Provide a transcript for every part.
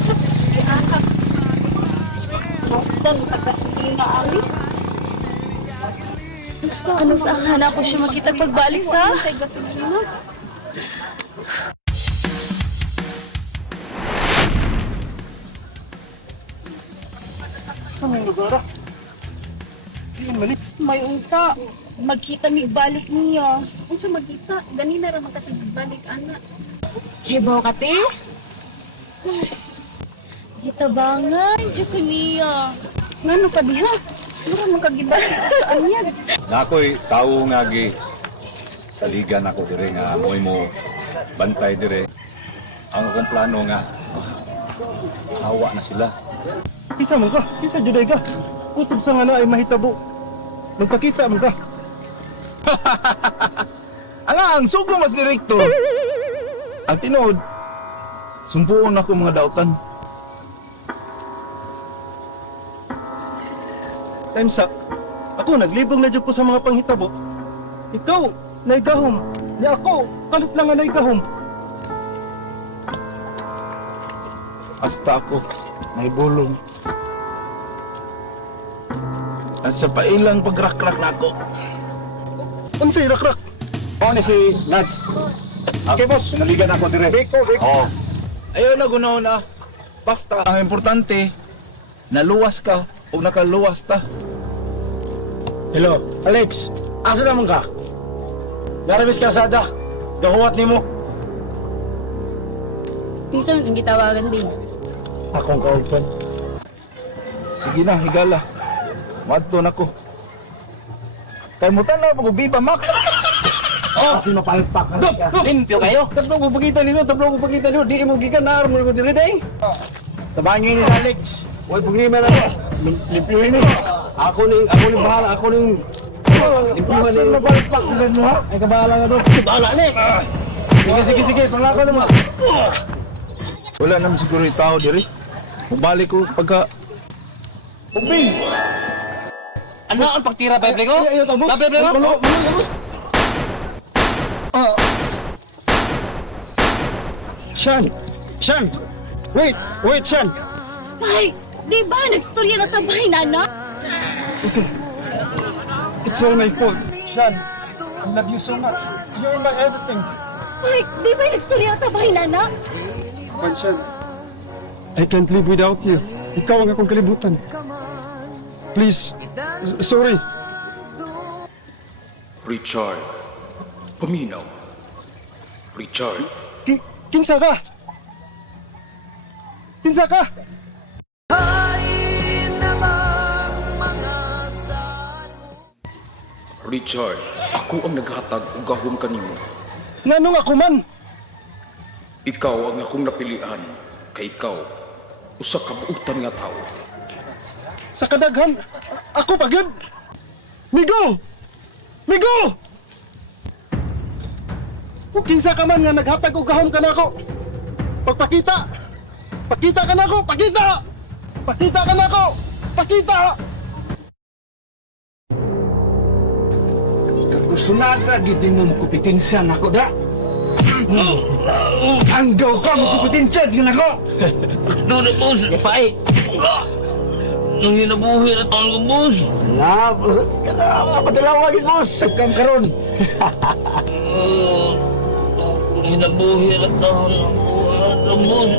Sus, iangat. Dan pagkasige nga ali. Ano sa hanap ko siya makita pagbalik sa? Anong lugar? May unta. Magkita mi balik niya. Unsa magkita? Ganina ra man kasi balik ana. Kibaw ka te? Kita bangan, dyan niya. Ngano pa diha? Mura man kagibalik sa anya. Nako'y tao nga gi saligan ako dire nga amoy mo bantay dire. Ang akong plano nga hawa na sila. Kisa man ka? Kisa juday ka? Kutob sa nga na ay mahitabo. Magpakita man ka. Ang sugo mas direkto. Ang tinood, sumpuon ako mga dautan. Time's up. Ako, naglibong na dyan ko sa mga panghitabo. Ikaw, naigahom. Ni ako, kalit lang nga naigahom. Hasta ako, may bulong. At sa pailang pagrakrak na ako. Unsay rakrak? Ako ni si Nads. Okay boss, naligan ako dire. Biko. Oo. Ayaw na gunaw na. Basta, ang importante, naluwas ka o nakaluwas ta. Hello, Alex. Asa naman ka? Narabis ka sada. Gahuwat ni mo. Pinsan ang gitawagan din. Akong kaupan. Sige na, higala. Madto na ko. Kaya mo tanaw ko, Viva Max. Kasi mapalpak ka. Limpyo kayo. Tapos ko pagkita nino, Di mo gikan na mo ko dire day. Tabangin ni Alex. Huwag problema na ko. Limpyuhin ni. Ako ni bahala. Limpyuhan ni. Mapalpak ka mo ha? Ay kabahala nga doon. Bahala ni. Sige. Panglako naman. Wala naman siguro yung tao diri. Mabalik ko pagka... Uping! Ano ang pagtira, Bible ko? Ayaw, tabos. Bible ko? Shan! Wait, Shan! Spike, di ba nagstorya na tabay na anak? It's all my fault. Shan, I love you so much. You're my everything. Spike, di ba nagstorya na tabay na anak? But Shan, I can't live without you. Ikaw ang akong kalibutan. Please, sorry. Richard, paminaw. Richard, Kinsa ka? Richard, ako ang naghatag og gahom kanimo. Nganong ako man? Ikaw ang akong napilian, kay ikaw usa ka buutan nga tao. Sa kadaghan, ako pagod. Migo! Kung kinsa ka man nga naghatag og gahom ka na ako. Pakita ka na ako! Sunada, gidingon ko pitinsan ako da. Anggaw ka, magkupitinsan siya ako. Doon boss. Ya pa eh. Nung hinabuhi na taon ko, boss. Patalawagin mo, sagkam karon. Nung hinabuhi na taon ko, boss.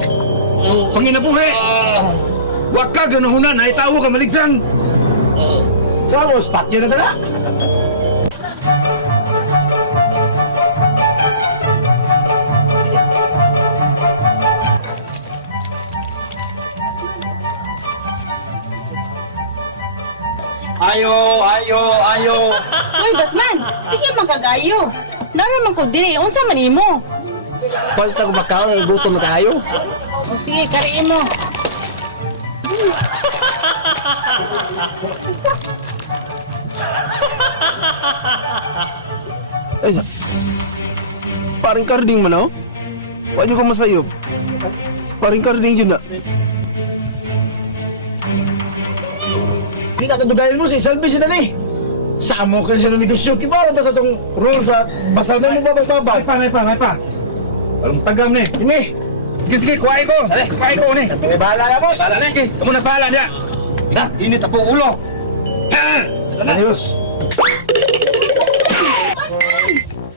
Panginabuhi! Wag ka ganahunan, ay tawo ka maligsan. Sa mo, spot yun na tala. Ayo! Hoy, Batman! Sige, magkagayo. Naraman ko dili, unsa man imo? Falta ko makaon, gutom na tayo. O sige, kariin mo. Ay, paring karding man, oh. Wa nyo ko masayop. Paring karding yun na. Di nakadugayan mo si Salvi siya na ni. Samo ka siya ng negosyo. Kibara ta sa itong rules at basal na mo babag-babag. May pa. Anong tagam ni? Ini. Sige, kuhain ko. Kuhain ko ni. Bahala na, boss. Bahala na. Kamu na bahala niya. Na, init ako ulo. Ha! Ayos.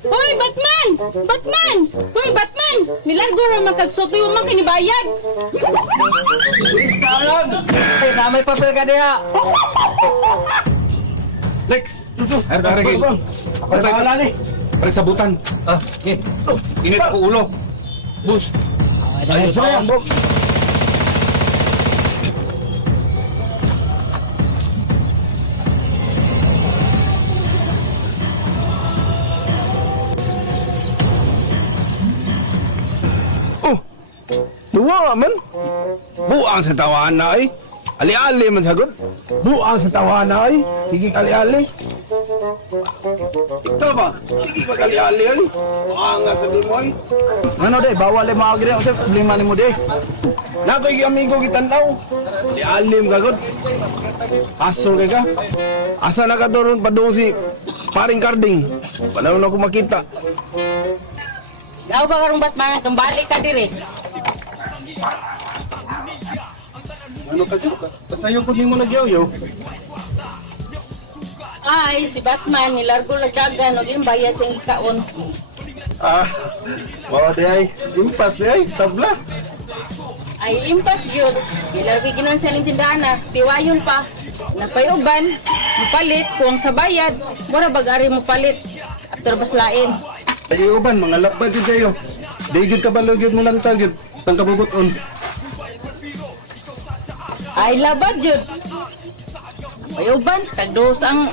Hoy, Batman! Batman! Hoy, Batman! Nilargo ra magkagsoto yung mga kinibayad. Ay, damay papel ka diya. Lex! Arigay. Ako na bahala ni. Parig sabutan. Init ako ulo. Bus. Ayos na yan, boss. Oh, duwa nga man. Buang sa tawahan na ay. Ali-ali man sagod. Buang sa tawahan na ay. Sige kali-ali. Ito ba? Sige ba ali-ali ay? Buang nga sa mo ay. Ano de, bawal ay mga gire. Kasi problema ni mo de. Nakoy amigo gitandaw. Ali-ali man sagod. Asol kay ka. Asa na ka doon pa doon si paring karding. Wala na ako makita. Daw ba karong Batman, kambali ka dire. Ano ka dyan? Basta yung kung mo nagyaw-yaw. Ay, si Batman, nilargo lagdagan, o din bayad sa ikaon. Ah, wow di ay. Impas di ay. Tabla. Ay, impas yun. Nilargo ginan sa tindahan na, tiwayon pa. Napayuban, mapalit, kung sa bayad, wala bagari mo palit. After baslain. Ay uban, mga lapad yun kayo. Digid ka ba lugid mo lang tagid? Tang kabubuton. Ay, labad yun. Napayuban, tagdos ang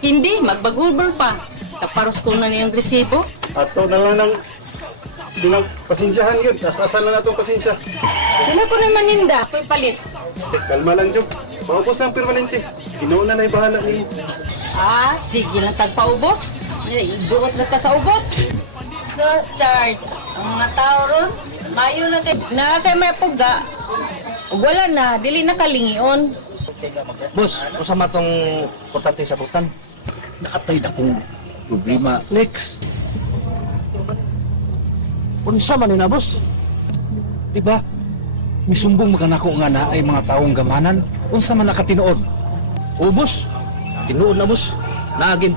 hindi, magbagulbol pa. Taparos ko na niyang resibo. Ato na lang ng bilang pasensyahan yun. Asasan lang natong pasensya. Sila ko naman ninda, ako'y palit. Kalma lang, Jok. Maubos lang permanente. Inuuna na yung bahala ni. Ah, sige lang tagpaubos. Ibuot na ka sa ubos. Source charge. Ang mga tao ron, mayo na kay may puga. Ug wala na, dili na kalingion. Boss, usama tong importante sa butan. Naatay na kong problema. Lex. Unsa man na, boss? Diba? Misumbong makanako nga na ay mga taong gamanan. Unsa man nakatinuod? O, boss. Tinuod na, boss. Nagi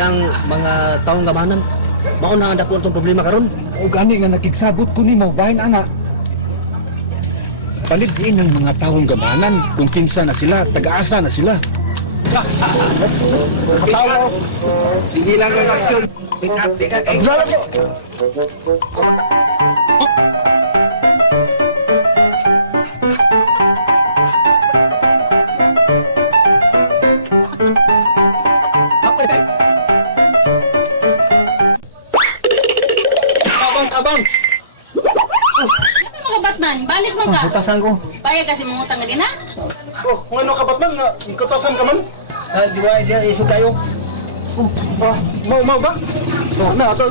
ang mga taong gamanan. Mauna ang dako itong problema karon. O gani nga nakiksabot ko nimo bahin ana. Paligdiin ng mga taong gamanan kung kinsa na sila, taga-asa na sila. Katawa. Sige lang ang aksyon. Tika. Abdala ko. Abang! Ano mga Batman, balik mo ka. Butasan ko. Payag kasi mangutang na din ha. Oh, kung ano ka Batman nga, ikatasan ka man. Di ba, isog kayo? Mau ba? Oh, na, ito.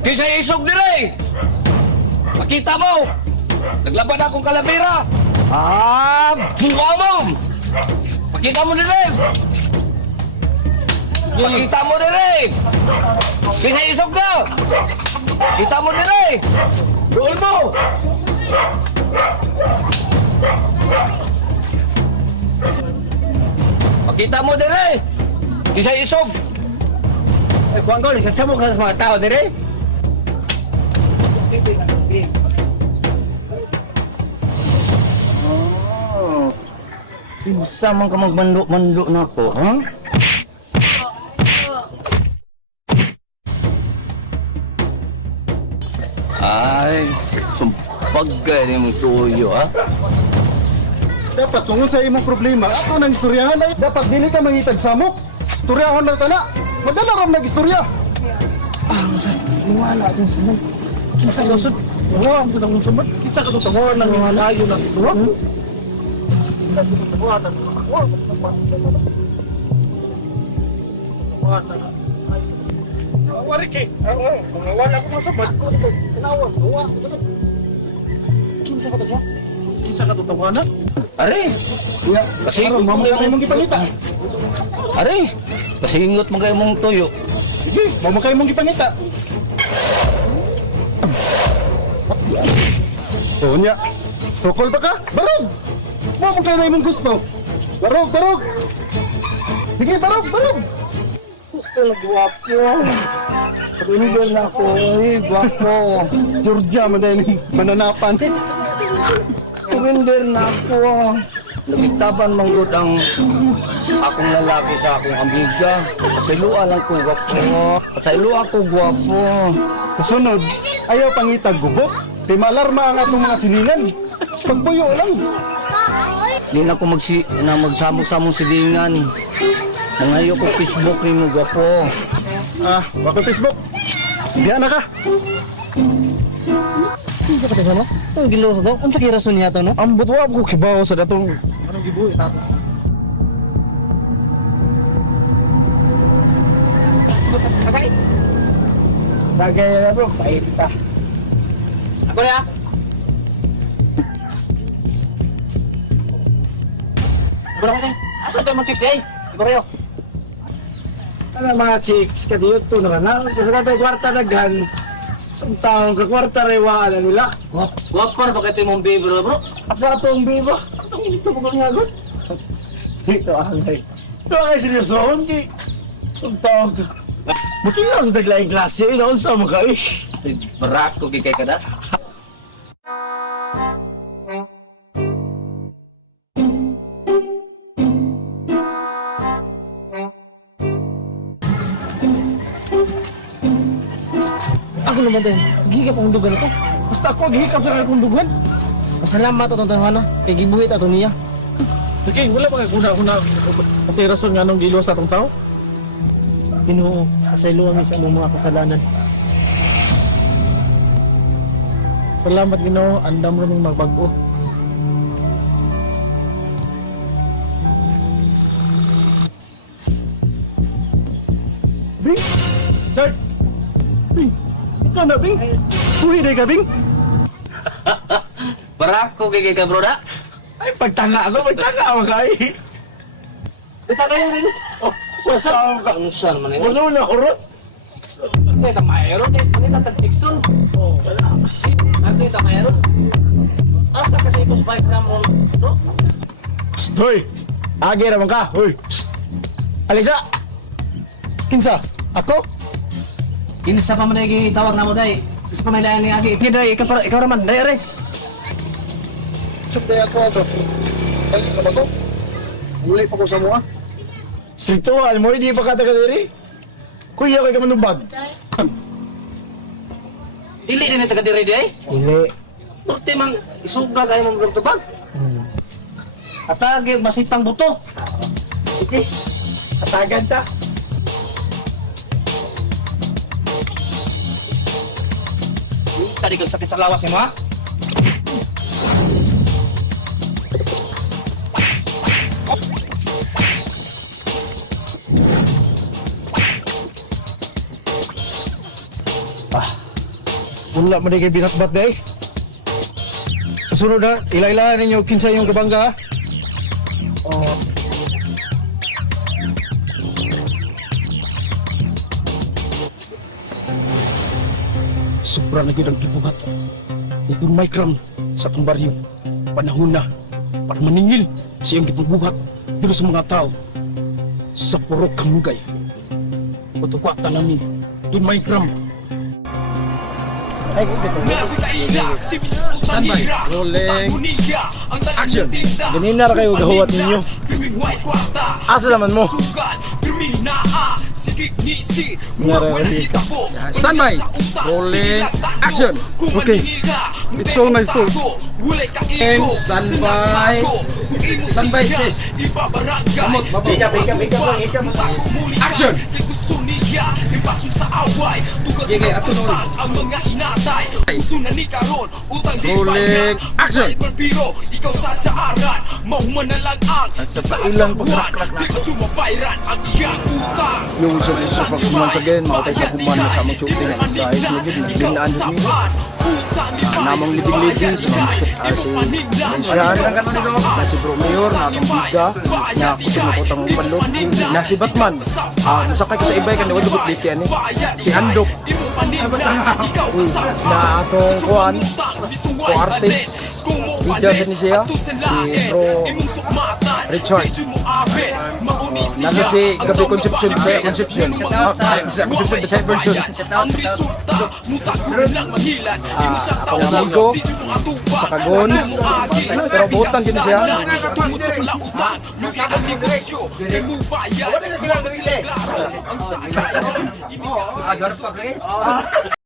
Kisa isog dire! Makita mo! Naglaban akong kalabira! Buka mo! Pakita mo dire! Pakita mo dire! Kisa isog na! Kita mo dire! Doon mo! Pakita mo dire! Kisa isog! Eh, kuwan ko, isasabog ka sa mga tao, dire? Pinsa man ka magbando-mando na ako, ha? Ay, bagay ni mong tuyo, ha? Dapat tungkol sa imong problema, ako nang istoryahan ay dapat dili ka mangitag samok. Istoryahan na tana. Madala ram nag-istorya. Wala akong samok. Kisa ka usod. Wala akong samok. Kisa ka tutawa nang halayo na ito. Wala ko masabat. Tinawag. Kinsa ka to siya? Kinsa ka tutawanan? Are, Kasi mamo kayo mong gipangita. are, pasingot mo kayo mong tuyo. Sige, mamo kayo mong gipangita. So nya. Sokol pa ka? Barog! Mamo kayo na imong gusto. Barog, barog! Sige, barog, barog! Gusto na guwapo. Paginigal na ako, guwapo. Georgia, mananapan. Surrender na ako. Nagitaban manggod ang akong lalaki sa akong amiga. Pasayloa lang ko gwapo. Pasayloa ko gwapo. Kasunod, ayaw pangitag gubok. Di malarma ang atong mga silingan. Pagpuyo lang. Di na ako magsamo-samong silingan. Nangayo ko Facebook ni mo gwapo. Ah, wako Facebook. Diyan na ka. Kinsa ka to no? Ang gilo sa to. Unsa kay rason niya to no? Ambot wa ko kibaw sa datong anong gibuhi nato. Bagay na bro, bait pa. Ako na. Bro, kaya. Asa to mga chicks eh? Bro. Ano mga chicks, kadiyot to na nga. Kasi katay kwarta daghan. Isang taong kakwarta rewaan na nila. Wapar ba kayo mong baby bro? Asa atong biba? Atong ito mo kong yagot. Dito angay. Ito angay seryosohon ki. Isang taong ka. Buti lang sa taglaing klase, inaunsa mo ka eh. Barak ko kay kada. Ako naman din. Gihikap ang dugan ito. Basta ako gihikap sa kakong dugan. Pasalamat atong tanwana kay gibuhit ato niya. Sige, wala ba kayo kuna-kuna kasi rason nga nung gilos sa atong tao? Ginoo, pasayloa mi sa among mga kasalanan. Salamat Ginoo, andam ro ning magbag-o. Bing! Sir! Bing! Ikaw na, Bing! Buhi na ka, Bing! Barak ko kay ka bro da. Ay, pagtanga ako kay! Kita kayo rin. Oh, sasama ka! Ano siya naman eh? Ulo na, urot! Kaya ta mayroon kay kanita tag-Dixon. Oh, wala. Si, natin ta mayroon. Asa kasi ito 5 gram mo, bro? Stoy! Agi naman ka! Hoy! Alisa! Kinsa? Ako? Kinsa pa man ay tawag na mo day. Gusto pa may layan ni Agi. Ikaw naman, day re. Supday ako ato. Dali ka ba ko? Ulay pa ko sa mga. Stricto mo, hindi pa kata ka diri. Kuya kay ka manubag. Dili din taga dire day. Dili. Porte mang isuga kay mo mga tubag. Atagi masipang buto. Okay. Katagan ta. Tadi kang sakit sa lawas mo ha. Wala man kay binakbat day. Sa sunod na, ila-ilahan ninyo kinsa yung kabangga. Oh. Sobra na gyud ang gibuhat. Itong micron sa atong baryo. Panahon na para maningil siyang gipagbuhat dito sa mga tao sa purok kamugay. Patukwatan namin itong micron. Standby. Rolling. Action. Ganina ra kayo gahuwat ninyo. Asa naman mo? Standby. Rolling. Action. Okay. It's so nice too. And standby. Standby, sis. Kamot, babo. Action. Gigi, ato nun. Rolling. Action. Sa ilang pagkakrak na. Yung isa pagkuman sa gen, mautay sa kuman na sa mga shooting ang sa islogid, naglinaan din nito. Namang living-living, si Ayan, na si Bro Mayor, na akong biga, na kusunukot ang panlot, na si Batman. Masakay ko sa ibay, kan nawadubot dito yan eh. Si Andok, na atong kuhan, ko artist, biga sa ni siya, si Bro Richard. Nasa si Gabi Concepcion, sa Concepcion. Sa Concepcion, sa version. Akong amigo, sa Kagon, pero buutan din siya. Agar pa kayo.